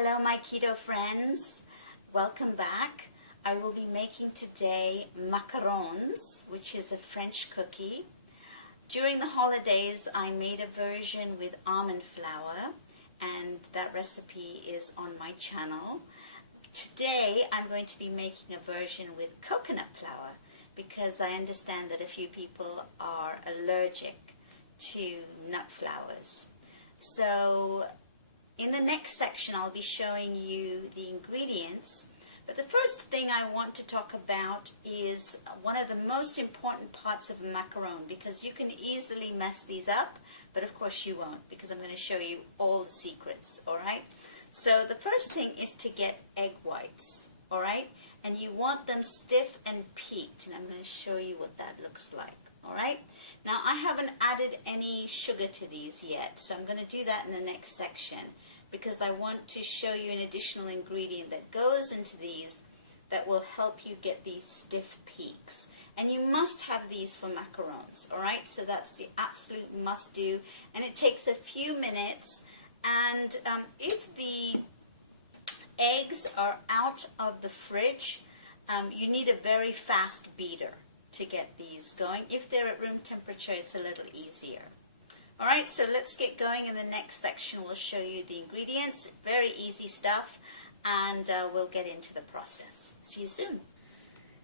Hello my keto friends, welcome back. I will be making today macarons, which is a French cookie. During the holidays I made a version with almond flour and that recipe is on my channel. Today I'm going to be making a version with coconut flour because I understand that a few people are allergic to nut flours. So in the next section, I'll be showing you the ingredients, but the first thing I want to talk about is one of the most important parts of a macaron, because you can easily mess these up, but of course you won't, because I'm going to show you all the secrets, alright? So the first thing is to get egg whites, alright? And you want them stiff and peaked, and I'm going to show you what that looks like. Alright, now I haven't added any sugar to these yet, so I'm going to do that in the next section because I want to show you an additional ingredient that goes into these that will help you get these stiff peaks. And you must have these for macarons, alright, so that's the absolute must do, and it takes a few minutes. And if the eggs are out of the fridge, you need a very fast beater to get these going. If they're at room temperature, it's a little easier. Alright, so let's get going. In the next section we'll show you the ingredients. Very easy stuff, and we'll get into the process. See you soon.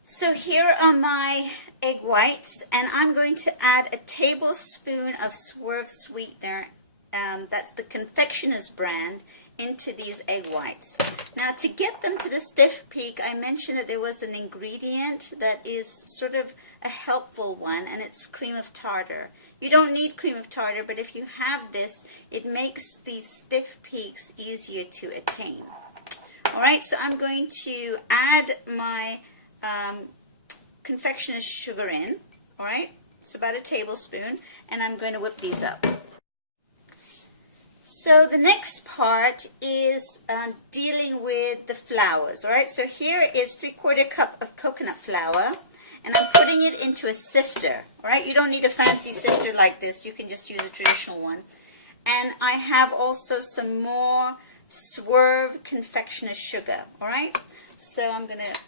So here are my egg whites, and I'm going to add a tablespoon of Swerve sweetener, that's the confectioners brand, into these egg whites. Now to get them to the stiff peak, I mentioned that there was an ingredient that is sort of a helpful one, and it's cream of tartar. You don't need cream of tartar, but if you have this, it makes these stiff peaks easier to attain. Alright, so I'm going to add my confectioner's sugar in. Alright, it's about a tablespoon, and I'm going to whip these up. So the next part is dealing with the flours, alright? So here is 3/4 cup of coconut flour, and I'm putting it into a sifter, alright? You don't need a fancy sifter like this, you can just use a traditional one. And I have also some more Swerve confectioner sugar, alright? So I'm going to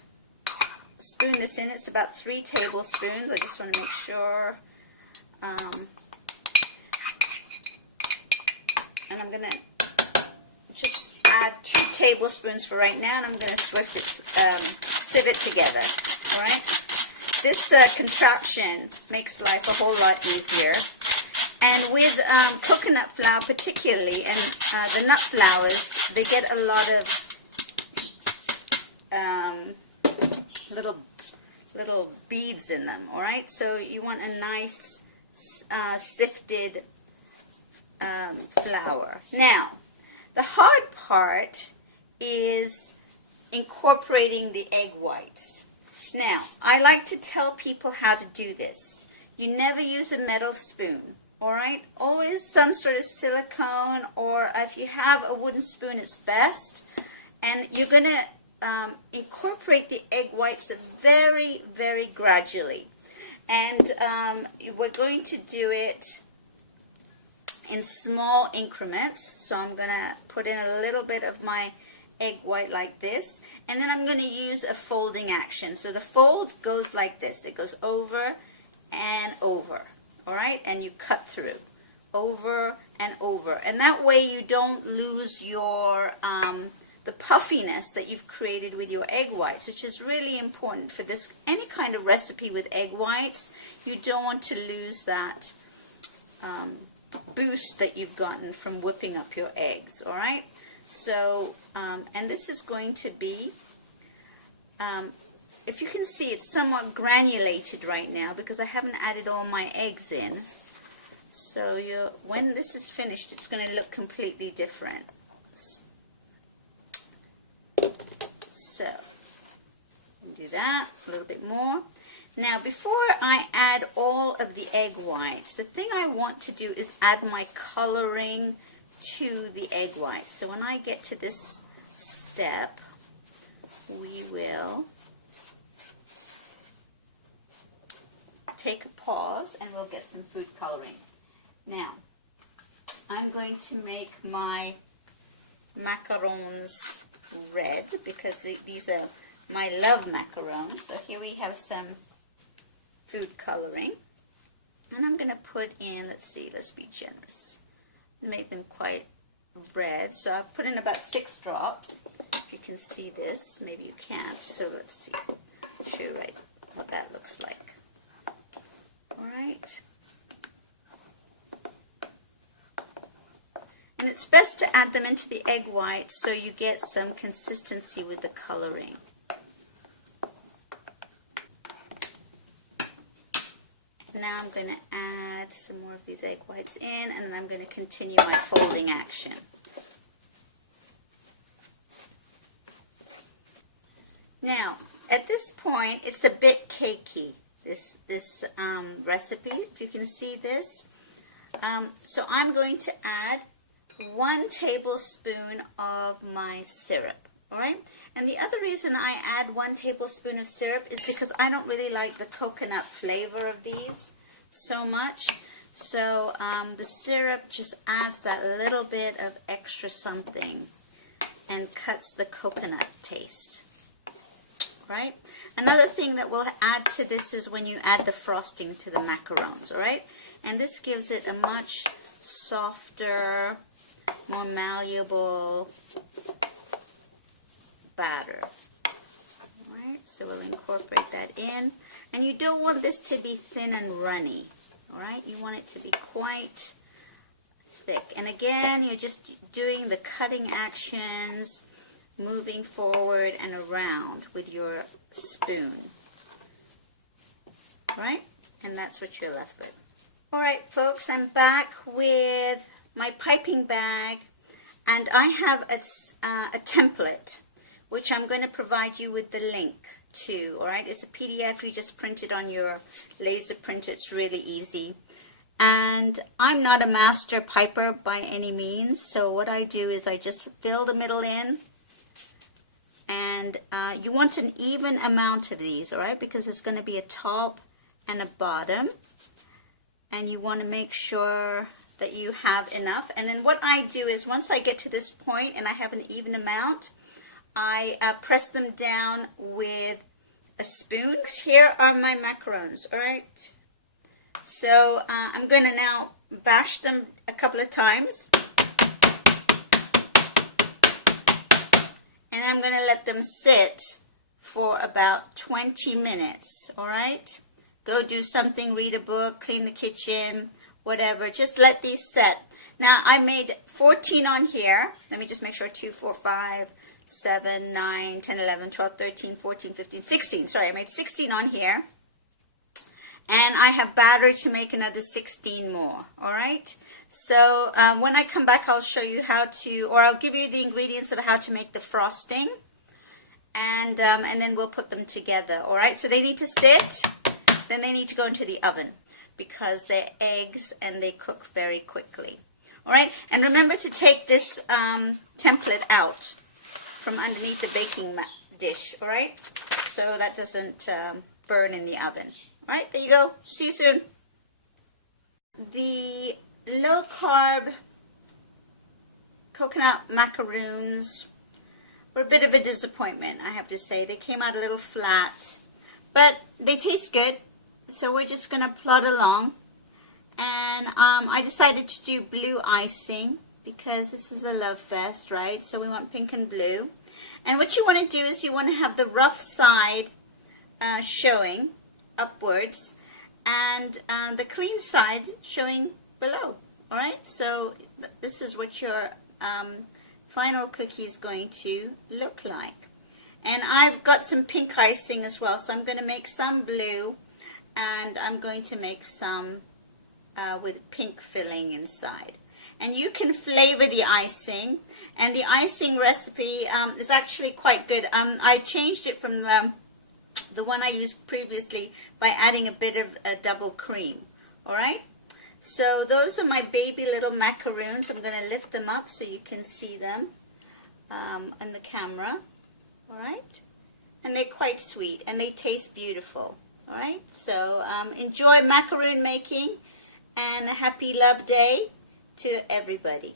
spoon this in. It's about 3 tablespoons. I just want to make sure. And I'm going to just add 2 tablespoons for right now, and I'm going to sieve it together. Alright? This contraption makes life a whole lot easier. And with coconut flour particularly, and the nut flours, they get a lot of little beads in them. Alright? So you want a nice sifted flour. Now, the hard part is incorporating the egg whites. Now, I like to tell people how to do this. You never use a metal spoon, alright? Always some sort of silicone, or if you have a wooden spoon, it's best. And you're going to incorporate the egg whites very, very gradually. And we're going to do it in small increments. So I'm going to put in a little bit of my egg white like this, and then I'm going to use a folding action. So the fold goes like this. It goes over and over, alright, and you cut through over and over, and that way you don't lose your the puffiness that you've created with your egg whites, which is really important for this any kind of recipe with egg whites. You don't want to lose that boost that you've gotten from whipping up your eggs, alright? So, and this is going to be, if you can see, it's somewhat granulated right now because I haven't added all my eggs in. So when this is finished, it's going to look completely different. So, do that, a little bit more. Now, before I add all of the egg whites, the thing I want to do is add my coloring to the egg whites. So when I get to this step, we will take a pause and we'll get some food coloring. Now, I'm going to make my macarons red because these are my love macarons. So here we have some food coloring. And I'm going to put in, let's be generous. Make them quite red. So I've put in about 6 drops. If you can see this, maybe you can't. So let's see. I'll show you right what that looks like. Alright. And it's best to add them into the egg whites so you get some consistency with the coloring. Now I'm going to add some more of these egg whites in, and then I'm going to continue my folding action. Now, at this point, it's a bit cakey, this recipe, if you can see this. So I'm going to add 1 tablespoon of my syrup. Alright, and the other reason I add 1 tablespoon of syrup is because I don't really like the coconut flavor of these so much. So the syrup just adds that little bit of extra something and cuts the coconut taste. Right? Another thing that we'll add to this is when you add the frosting to the macarons. Alright, and this gives it a much softer, more malleable batter. Alright, so we'll incorporate that in. And you don't want this to be thin and runny. Alright, you want it to be quite thick. And again, you're just doing the cutting actions, moving forward and around with your spoon. Alright, and that's what you're left with. Alright folks, I'm back with my piping bag, and I have a template which I'm going to provide you with the link to. Alright, it's a PDF, you just print it on your laser printer, it's really easy. And I'm not a master piper by any means, so what I do is I just fill the middle in, and you want an even amount of these, alright, because it's going to be a top and a bottom, and you want to make sure that you have enough. And then what I do is once I get to this point and I have an even amount, I press them down with a spoon. Here are my macarons, alright? So I'm going to now bash them a couple of times. And I'm going to let them sit for about 20 minutes, alright? Go do something, read a book, clean the kitchen, whatever. Just let these set. Now I made 14 on here. Let me just make sure. 2, 4, 5, 7, 9, 10, 11, 12, 13, 14, 15, 16. Sorry, I made 16 on here. And I have batter to make another 16 more. Alright? So when I come back, I'll show you how to, or I'll give you the ingredients of how to make the frosting. And then we'll put them together. Alright? So they need to sit. Then they need to go into the oven because they're eggs and they cook very quickly. Alright? And remember to take this template out from underneath the baking dish, alright? So that doesn't burn in the oven. Alright, there you go. See you soon. The low-carb coconut macaroons were a bit of a disappointment, I have to say. They came out a little flat, but they taste good, so we're just going to plod along. And I decided to do blue icing because this is a love fest, right? So we want pink and blue. And what you want to do is you want to have the rough side showing upwards and the clean side showing below. Alright, so this is what your final cookie is going to look like. And I've got some pink icing as well, so I'm going to make some blue and I'm going to make some with pink filling inside. And you can flavor the icing, and the icing recipe is actually quite good. I changed it from the one I used previously by adding a bit of double cream. Alright, so those are my baby little macaroons. I'm going to lift them up so you can see them on the camera. Alright, and they're quite sweet and they taste beautiful. Alright, so enjoy macaroon making, and a happy love day to everybody.